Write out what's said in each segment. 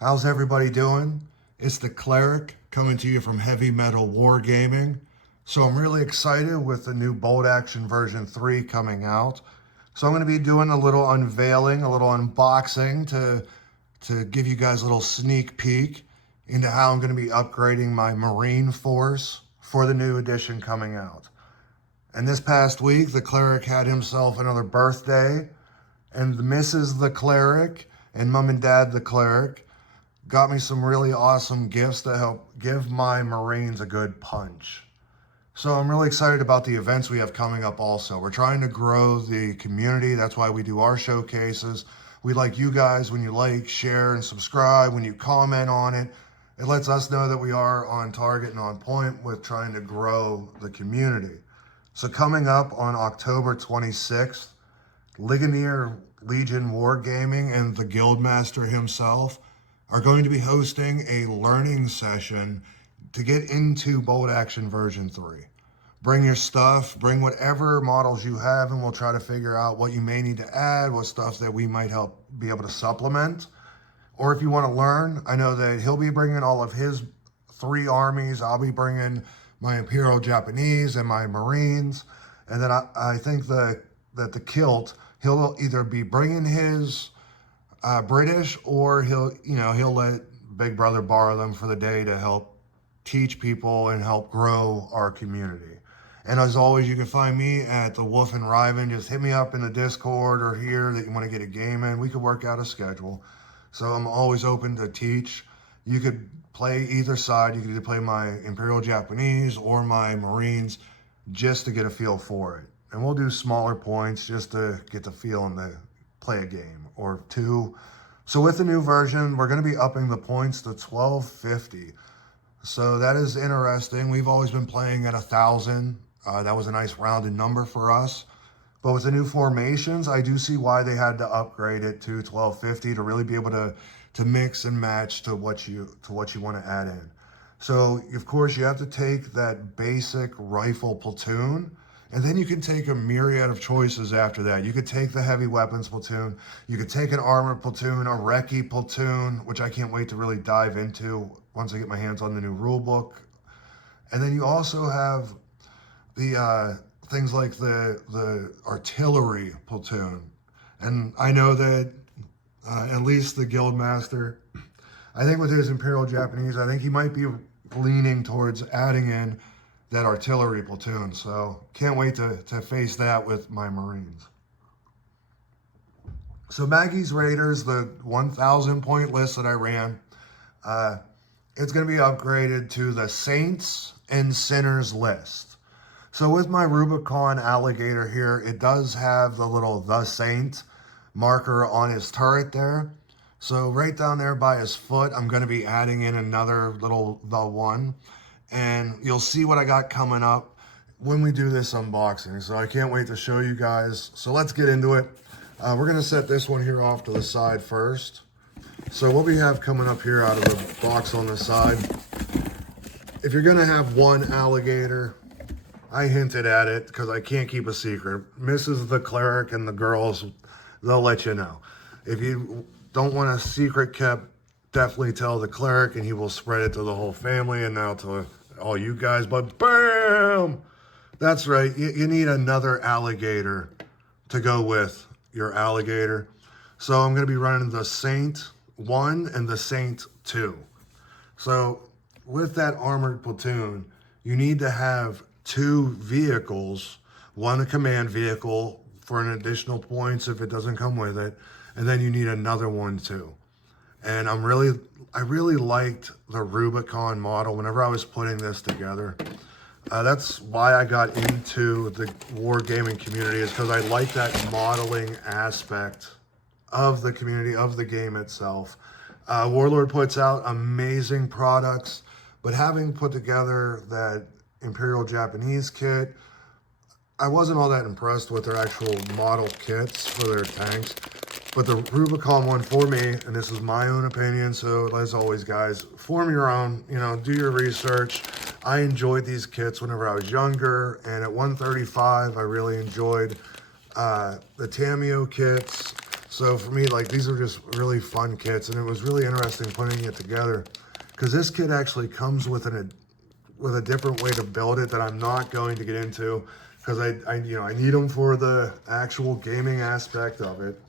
How's everybody doing? It's the Cleric coming to you from Heavy Metal Wargaming. So I'm really excited with the new Bolt Action version 3 coming out. So I'm going to be doing a little unveiling, a little unboxing to give you guys a little sneak peek into how I'm going to be upgrading my Marine Force for the new edition coming out. And this past week, the Cleric had himself another birthday, and the Mrs. the Cleric and Mom and Dad the Cleric got me some really awesome gifts to help give my Marines a good punch. So I'm really excited about the events we have coming up also. We're trying to grow the community. That's why we do our showcases. We like you guys when you like, share, and subscribe, when you comment on it. It lets us know that we are on target and on point with trying to grow the community. So coming up on October 26th, Ligonier Legion Wargaming and the Guildmaster himself are going to be hosting a learning session to get into Bolt Action version 3. Bring your stuff, bring whatever models you have, and we'll try to figure out what you may need to add, what stuff that we might help be able to supplement. Or if you want to learn, I know that he'll be bringing all of his 3 armies. I'll be bringing my Imperial Japanese and my Marines. And then I think that the Kilt, he'll either be bringing his British, or he'll let Big Brother borrow them for the day to help teach people and help grow our community. And as always, you can find me at the Wolf and Riven. Just hit me up in the Discord or here that you want to get a game in. We could work out a schedule. So I'm always open to teach. You could play either side. You could either play my Imperial Japanese or my Marines just to get a feel for it. And we'll do smaller points just to get the feel and to play a game or 2. So with the new version, we're going to be upping the points to 1250. So that is interesting. We've always been playing at 1,000. That was a nice rounded number for us. But with the new formations, I do see why they had to upgrade it to 1250 to really be able to mix and match to what you want to add in. So of course you have to take that basic rifle platoon, and then you can take a myriad of choices after that. You could take the heavy weapons platoon, you could take an armored platoon, a recce platoon, which I can't wait to really dive into once I get my hands on the new rule book. And then you also have the things like the artillery platoon. And I know that at least the Guildmaster, I think with his Imperial Japanese, I think he might be leaning towards adding in that artillery platoon. So can't wait to face that with my Marines. So Maggie's Raiders, the 1,000 point list that I ran, it's going to be upgraded to the Saints and Sinners list. So with my Rubicon alligator here, it does have the little The Saint marker on his turret there. So right down there by his foot, I'm going to be adding in another little The One. And you'll see what I got coming up when we do this unboxing. So I can't wait to show you guys. So let's get into it. We're going to set this one here off to the side first. So what we have coming up here out of the box on the side, if you're going to have one alligator, I hinted at it because I can't keep a secret. Mrs. the Cleric and the girls, they'll let you know. If you don't want a secret kept, definitely tell the Cleric and he will spread it to the whole family and now to all you guys. But bam! That's right. You need another alligator to go with your alligator. So I'm going to be running the Saint 1 and the Saint 2. So with that armored platoon, you need to have 2 vehicles, one a command vehicle for an additional points if it doesn't come with it, and then you need another one too. And I really liked the Rubicon model whenever I was putting this together. That's why I got into the wargaming community, is because I like that modeling aspect of the community, of the game itself. Warlord puts out amazing products, but having put together that Imperial Japanese kit, I wasn't all that impressed with their actual model kits for their tanks. But the Rubicon one for me, and this is my own opinion, so as always guys, form your own, do your research. I enjoyed these kits whenever I was younger, and at 135 I really enjoyed the Tameo kits. So for me, like, these are just really fun kits, and it was really interesting putting it together because this kit actually comes with a different way to build it that I'm not going to get into because I need them for the actual gaming aspect of it.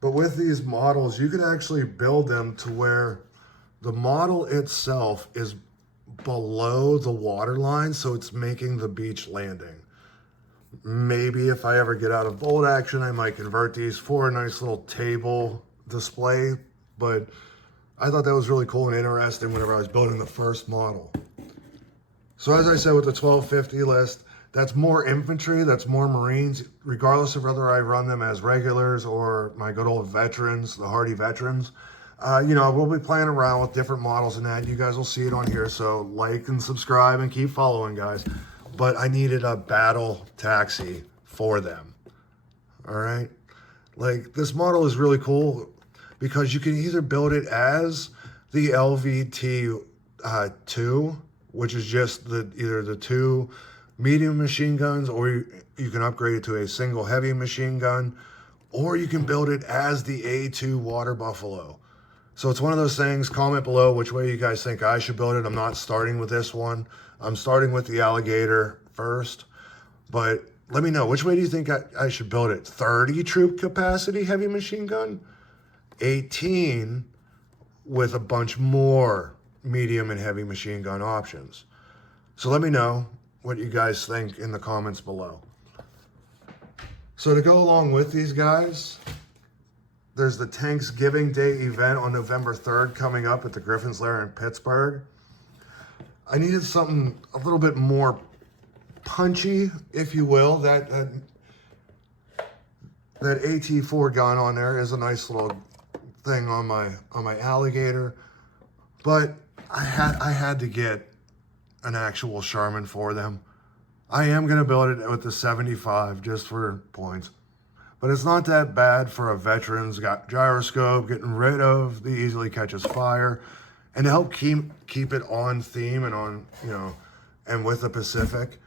But with these models, you could actually build them to where the model itself is below the water line, so it's making the beach landing. Maybe if I ever get out of bolt action, I might convert these for a nice little table display, but I thought that was really cool and interesting whenever I was building the first model. So as I said with the 1250 list, that's more infantry, that's more Marines, regardless of whether I run them as regulars or my good old veterans, the hardy veterans. We'll be playing around with different models and that. You guys will see it on here, so like and subscribe and keep following, guys. But I needed a battle taxi for them. All right. Like, this model is really cool because you can either build it as the LVT-2, which is just either the 2 medium machine guns, or you can upgrade it to a single heavy machine gun, or you can build it as the A2 Water Buffalo. So it's one of those things. Comment below which way you guys think I should build it. I'm not starting with this one. I'm starting with the alligator first, but let me know, which way do you think I should build it? 30 troop capacity heavy machine gun, 18 with a bunch more medium and heavy machine gun options. So let me know what you guys think in the comments below. So to go along with these guys, there's the Thanksgiving Day event on November 3rd coming up at the Griffin's Lair in Pittsburgh. I needed something a little bit more punchy, if you will. That AT4 gun on there is a nice little thing on my alligator, but I had to get an actual Sherman for them. I am gonna build it with the 75 just for points, but it's not that bad for a veteran's got gyroscope, getting rid of the easily catches fire. And to help keep it on theme and on, and with the Pacific,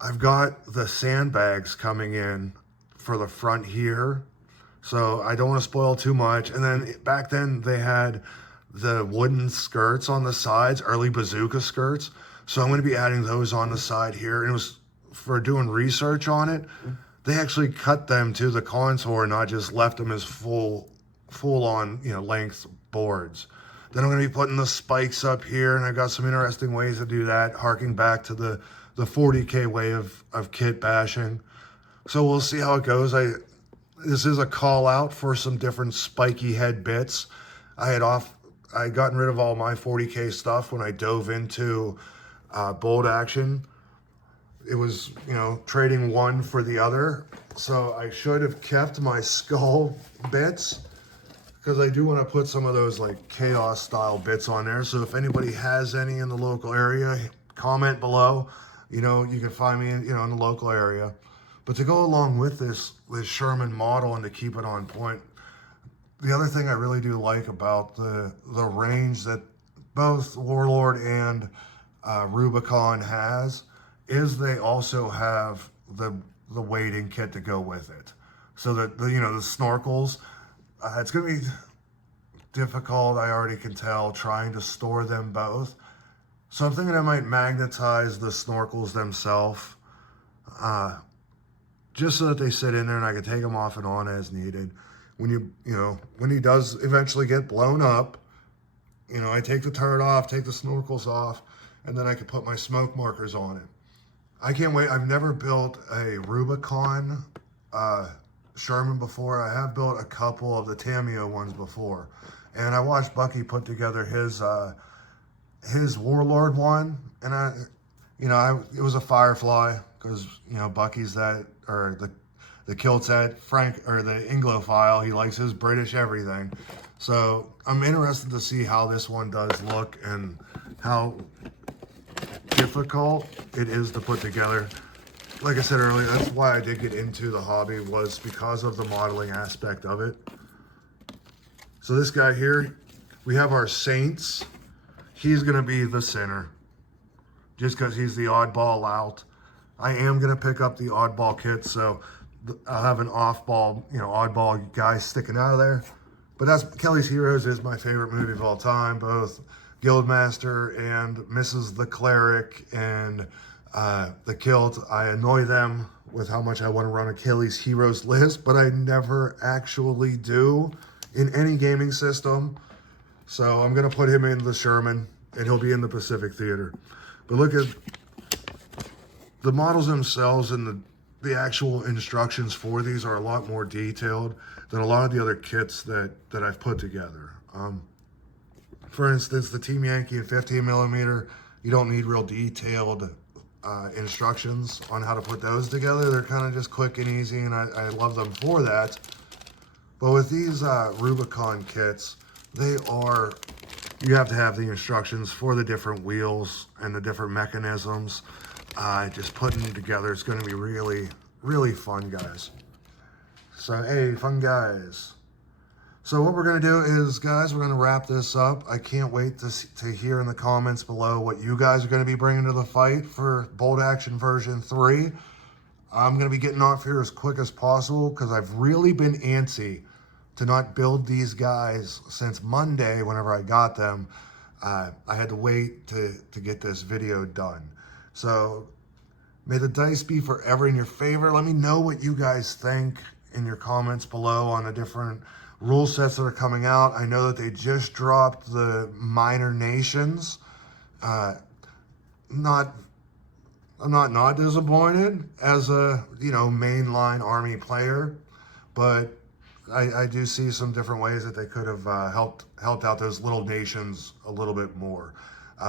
I've got the sandbags coming in for the front here. So I don't want to spoil too much. And then back then they had the wooden skirts on the sides, early bazooka skirts. So I'm going to be adding those on the side here. And it was for doing research on it. They actually cut them to the contour, not just left them as full on, length boards. Then I'm going to be putting the spikes up here, and I've got some interesting ways to do that, harking back to the 40K way of kit bashing. So we'll see how it goes. This is a call out for some different spiky head bits. I had gotten rid of all my 40K stuff when I dove into bolt action. It was, trading one for the other. So I should have kept my skull bits, because I do want to put some of those like chaos style bits on there. So if anybody has any in the local area, comment below. You can find me in the local area. But to go along with this Sherman model and to keep it on point, the other thing I really do like about the range that both Warlord and Rubicon has is they also have the wading kit to go with it. So that the snorkels. It's going to be difficult, I already can tell, trying to store them both. So I'm thinking I might magnetize the snorkels themselves, just so that they sit in there and I can take them off and on as needed. When when he does eventually get blown up, I take the turret off, take the snorkels off, and then I can put my smoke markers on it. I can't wait. I've never built a Rubicon Sherman before. I have built a couple of the Tamio ones before, and I watched Bucky put together his Warlord one, and it was a Firefly because Bucky's the kilt's that Frank or the Anglophile. He likes his British everything, so I'm interested to see how this one does look and how difficult it is to put together. Like I said earlier, that's why I did get into the hobby, was because of the modeling aspect of it. So this guy here, we have our Saints. He's going to be the center, just because he's the oddball out. I am going to pick up the oddball kit, so I'll have an off-ball, oddball guy sticking out of there. But that's Kelly's Heroes is my favorite movie of all time. Both Guildmaster and Mrs. the Cleric and the Kilt. I annoy them with how much I want to run a Kelly's Heroes list, but I never actually do in any gaming system. So I'm going to put him in the Sherman, and he'll be in the Pacific Theater. But look at the models themselves, and the actual instructions for these are a lot more detailed than a lot of the other kits that I've put together. For instance, the Team Yankee and 15mm, you don't need real detailed instructions on how to put those together. They're kind of just quick and easy, and I love them for that. But with these Rubicon kits, you have to have the instructions for the different wheels and the different mechanisms. Just putting them together is going to be really, really fun, guys. So, hey, fun guys. So what we're going to do is, guys, we're going to wrap this up. I can't wait to hear in the comments below what you guys are going to be bringing to the fight for Bolt Action version 3. I'm going to be getting off here as quick as possible because I've really been antsy to not build these guys since Monday whenever I got them. I had to wait to get this video done. So may the dice be forever in your favor. Let me know what you guys think in your comments below on the different rule sets that are coming out. I know that they just dropped the Minor Nations. I'm not disappointed as a mainline army player, but I do see some different ways that they could have helped out those little nations a little bit more.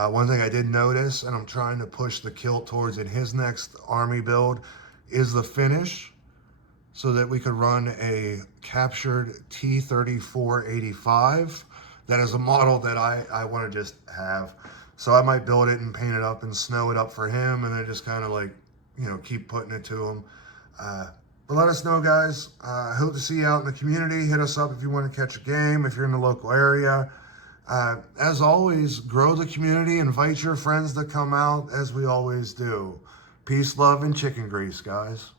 One thing I did notice, and I'm trying to push the Kilt towards in his next army build, is the finish, so that we could run a captured T-3485. That is a model that I want to just have. So I might build it and paint it up and snow it up for him, and then just kind of like, keep putting it to him. But let us know, guys. I hope to see you out in the community. Hit us up if you want to catch a game, if you're in the local area. As always, grow the community. Invite your friends to come out, as we always do. Peace, love, and chicken grease, guys.